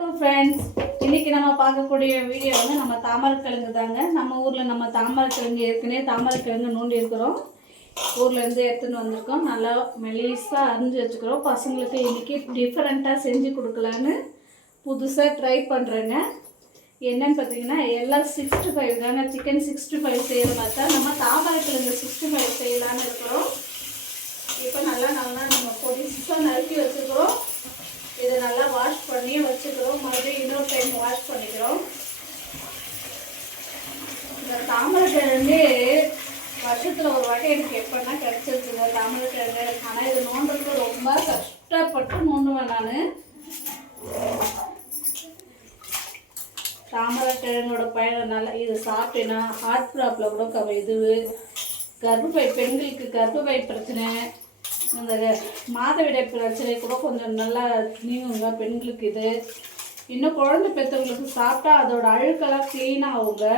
Friends இன்னைக்கு நம்ம பார்க்கக்கூடிய வீடியோ வந்து நம்ம தாமரைக்கிழங்கு தாங்க. நம்ம ஊரில் நம்ம தாமரைக்கிழங்கு ஏற்கனவே தாமரைக்கிழங்கு நோண்டி இருக்கிறோம். ஊர்லேருந்து எடுத்துன்னு வந்திருக்கோம். நல்லா மெலிசாக அரிஞ்சு வச்சுக்கிறோம். பசங்களுக்கு இன்னைக்கு டிஃப்ரெண்ட்டாக செஞ்சு கொடுக்கலான்னு புதுசாக ட்ரை பண்ணுறேங்க என்னன்னு பார்த்தீங்கன்னா எல்லாம் சிக்ஸ்டி ஃபைவ் தாங்க. சிக்கன் சிக்ஸ்டி ஃபைவ் செய்கிற மாதிரி நம்ம தாமரைக்கிழங்கு சிக்ஸ்டி ஃபைவ் செய்யலான்னு இருக்கிறோம் இப்போ நல்லா நல்லா நம்ம பொடிசாக நறுக்கி வச்சுக்கிறோம் இதை நல்லா வாஷ் பண்ணி வச்சுக்கிறோம் மறுபடியும் இன்னொரு டைம் வாஷ் பண்ணிக்கிறோம் இந்த தாமரைக்கிழங்கு வருஷத்தில் ஒரு வாட்டி எனக்கு எப்போன்னா கிடச்சிருச்சுங்க தாமரைக்கிழங்கு ஆனால் இது நோண்டுறதுக்கு ரொம்ப கஷ்டப்பட்டு நோண்டுவேன் நான். தாமரக்கிழங்கோட பயணம் நல்லா இது சாப்பிட்டேன்னா ஹார்ட் ப்ராப்ளம் கூட கவ இது கர்ப்பப்பை பெண்களுக்கு கர்ப்பப்பை பிரச்சனை இந்த மாதவிடை பிரச்சனை கூட கொஞ்சம் நல்லா நீங்குங்க பெண்களுக்கு இது. இன்னும் குழந்தை பெற்றவங்களுக்கு சாப்பிட்டா அதோட அழுக்கெல்லாம் க்ளீனாக ஆகுங்க.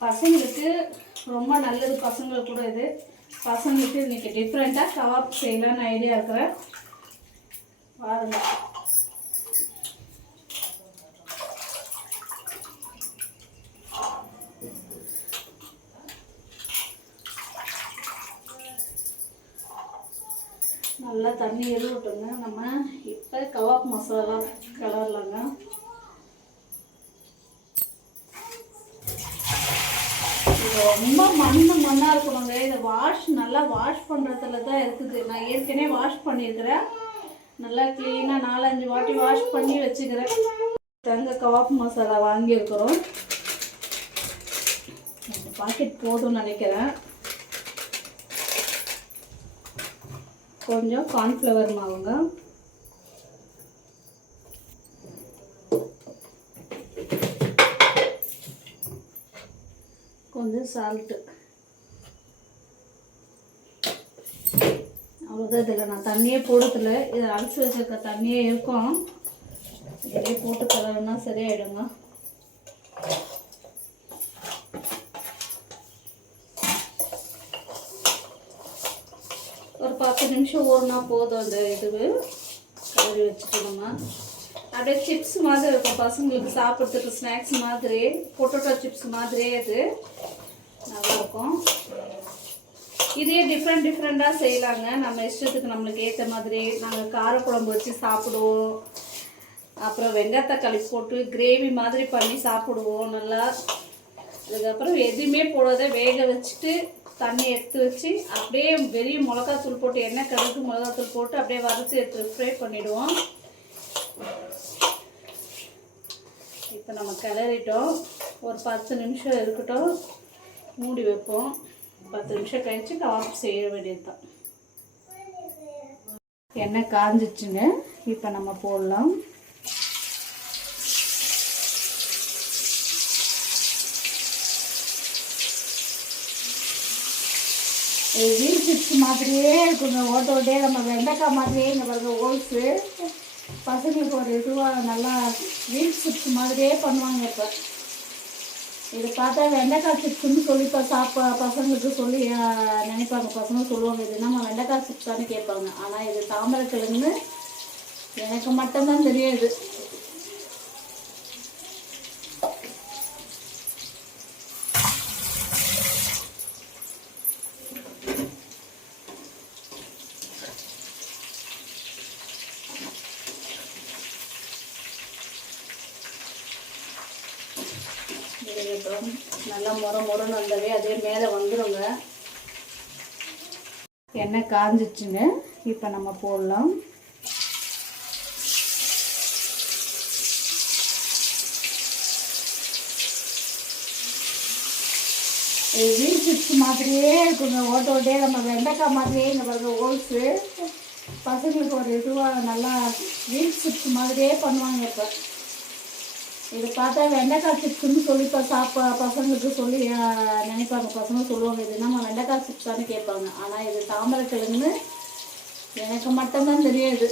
பசங்களுக்கு ரொம்ப நல்லது பசங்களுக்கு கூட இது. பசங்களுக்கு இன்றைக்கி டிஃப்ரெண்ட்டாக கவாப் செய்யலான்னு ஐடியா இருக்கிறேன் பாருங்க. நல்லா தண்ணி எதுவிட்டுங்க நம்ம இப்போ கவாப் மசாலா கலர்லங்க இது ரொம்ப மண் மண்ணாக இருக்கணுங்க. இதை வாஷ் நல்லா வாஷ் பண்ணுறதுல தான் இருக்குது. நான் ஏற்கனவே வாஷ் பண்ணியிருக்கிறேன். நல்லா க்ளீனாக நாலஞ்சு வாட்டி வாஷ் பண்ணி வச்சுக்கிறேன். தங்க கவாப் மசாலா வாங்கியிருக்கிறோம். பாக்கெட் போதும்னு நினைக்கிறேன். கொஞ்சம் கார்ன்ஃப்ளவர் மாவுங்க. கொஞ்சம் சால்ட்டு அவ்வளோதான் இதில். நான் தண்ணியே போடுறதில்ல. இதை அரைச்சி வச்சிருக்க தண்ணியே இருக்கும். இதிலே போட்டு கலருன்னா சரியாயிடுங்க. ஒரு பத்து நிமிஷம் ஓடுனா போதும் அந்த இதுவு. கலரி வச்சுக்கணுங்க. அப்படியே சிப்ஸ் மாதிரி இருக்கும். பசங்களுக்கு சாப்பிட்றதுக்கு ஸ்நாக்ஸ் மாதிரி பொட்டோட்டோ சிப்ஸ் மாதிரியே இது. நல்லாயிருக்கும். இதே டிஃப்ரெண்ட் டிஃப்ரெண்ட்டாக செய்யலாங்க. நம்ம இஷ்டத்துக்கு நம்மளுக்கு ஏற்ற மாதிரி நாங்கள் காரக்குழம்பு வச்சு சாப்பிடுவோம். அப்புறம் வெங்காயத்தக்காளி போட்டு கிரேவி மாதிரி பண்ணி சாப்பிடுவோம். நல்லா அதுக்கப்புறம் எதுவுமே போடாத வேக வச்சுட்டு தண்ணி எடுத்து வச்சு அப்படியே வெளியே மிளகாத்தூள் போட்டு எண்ணெய் கடுகு மிளகாத்தூள் போட்டு அப்படியே வறுத்து எடுத்து ஃப்ரை பண்ணிவிடுவோம் இப்போ நம்ம கிளறிட்டோம். ஒரு பத்து நிமிஷம் இருக்கட்டும். மூடி வைப்போம். பத்து நிமிஷம் கழிச்சு ஆஃப் செய்ய வேண்டியது தான் எண்ணெய் காஞ்சிச்சுங்க. இப்போ நம்ம போடலாம். வீல் சிப்ஸ் மாதிரியே இருக்குங்க. ஓட்ட ஓட்டே நம்ம வெண்டைக்காய் மாதிரியே இங்கே பாருங்க ஹோல்ஸு பசங்களுக்கு ஒரு இதுவாக நல்லா வீல் சிப்ஸ் மாதிரியே பண்ணுவாங்க இப்போ. இது பார்த்தா வெண்டைக்காய் சிப்ஸ்னு சொல்லி இப்போ சாப்பா பசங்களுக்கு சொல்லி நினைப்பாங்க. பசங்க சொல்லுவாங்க இது நம்ம வெண்டைக்காய் சிப்ஸ் தானே கேட்பாங்க. ஆனால் இது தாமரைக்கிழங்குன்னு எனக்கு மட்டும்தான் தெரியாது. இதுக்கப்புறம் நல்லா முறை முறைன்னு வந்தவே அதே மேலே வந்துடுங்க எண்ணெய் காஞ்சிச்சுங்க இப்போ நம்ம போடலாம். இது வீல் சிப்ஸ் மாதிரியே இருக்குங்க. ஓட்ட ஓட்டே நம்ம வெண்டைக்காய் மாதிரியே இங்கே பாருங்க ஹோல்ஸு பசங்களுக்கு ஒரு இதுவாக நல்லா வீல் சிப்ஸ் மாதிரியே பண்ணுவாங்க இப்போ. இது பார்த்தா வெண்டைக்காய் சிப்ஸ்னு சொல்லி இப்போ சாப்பா பசங்களுக்கு சொல்லி நினைப்பாங்க. பசங்க சொல்லுவாங்க இது நம்ம வெண்டைக்காய் சிப்ஸ் கேட்பாங்க. ஆனால் இது தாமரை கிழங்குன்னு எனக்கு மட்டும்தான் தெரியாது.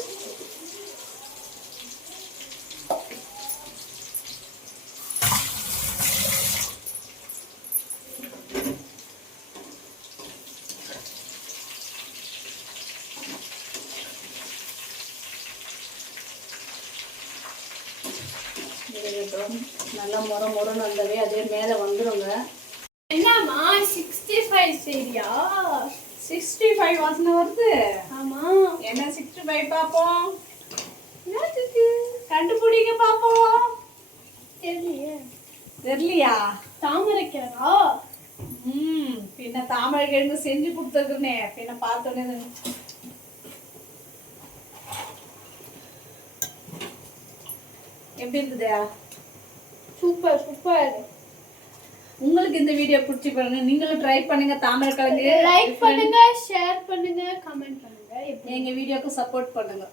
வேகட்டும் நல்லா முறை முறைன்னு வந்தவே அதே மேலே வந்துருங்க. என்னம்மா சிக்ஸ்டி ஃபைவ் சரியா? சிக்ஸ்டி ஃபைவ் வாசனை வருது. ஆமா. என்ன சிக்ஸ்டி ஃபைவ் பார்ப்போம் கண்டுபிடிங்க பார்ப்போம் தெரியலையே. தெரியலையா? தாமரைக்காரா ம் பின்ன தாமரை கிழங்கு செஞ்சு கொடுத்துருக்குனே பின்ன பார்த்தோன்னே எப்படி இருக்குதா சூப்பர் சூப்பர். உங்களுக்கு இந்த வீடியோ பிடிச்சி பாருங்க. நீங்களும் ட்ரை பண்ணுங்க தாமரை கிழங்கு. லைக் பண்ணுங்க ஷேர் பண்ணுங்க கமெண்ட் பண்ணுங்க. எங்க வீடியோக்கு சப்போர்ட் பண்ணுங்க.